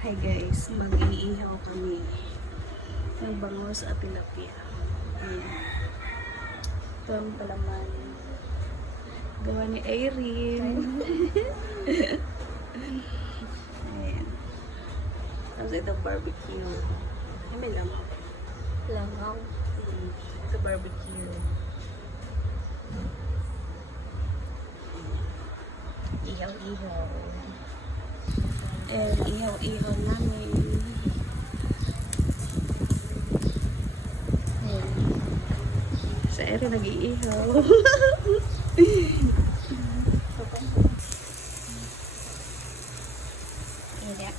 Hi guys, mag-iihaw kami ng bangus at tilapia. Ayan. Ito ang palaman. Gawa ni Irene. Ayan. Tapos ito barbecue. Ay, may lamang. Langaw. Ito barbecue. Ihaw-ihaw. Ayan, ihaw-ihaw namin. Ayan. Sa ere nag-iihaw. Ayan.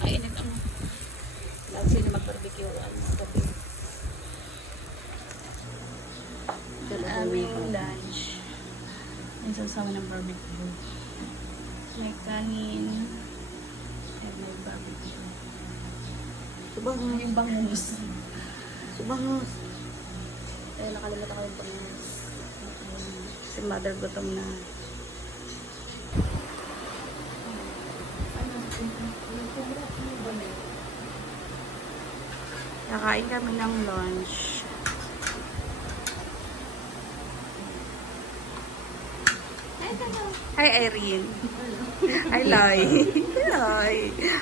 Ay, init ang lahat sila mag-barbecue ang mga gabi. Ang aming lunch. May sasama ng barbecue. May kanin. At may barbecue. Subang Yung bangus. Subang Eh, nakalimutan ko yung bangus. Si mother gutom na. Kakain kami ng lunch. Hi, Irene. Hi, Loy. Hi.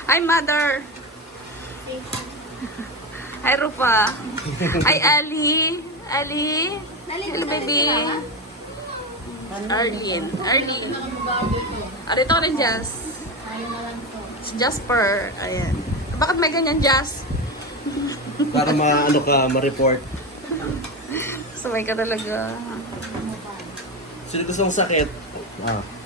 Hi, Mother. Hi, Rupa. Hi, Ali. Ali. Hello, baby. Arlene. Arlene. Arito ka rin, Jazz. Si Jasper. Ayan. Bakit may ganyan, Jazz? Para ma-ano ka, ma-report. Sabay ka talaga. Sino gusto mong sakit? Ah.